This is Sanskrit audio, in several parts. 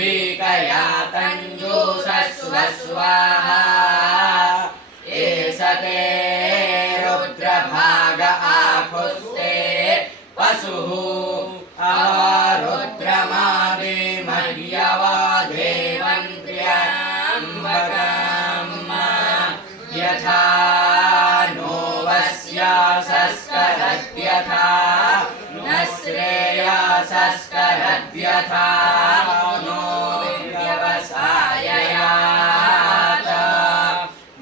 वीकया तञ्जूषस्व स्वाहा एष ते रुद्रभाग आहुस्ते पशुः रुद्रमादे मह्यवादेवन्त्र्यम्बकम् यथा नो वस्यासस्करद्यथा न श्रेयासस्करद्यथा नो व्यवसाययात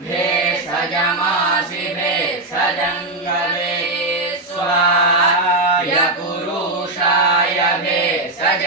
भेषजमासि भेषजङ्गले स्वाय पुरुषाय भेषज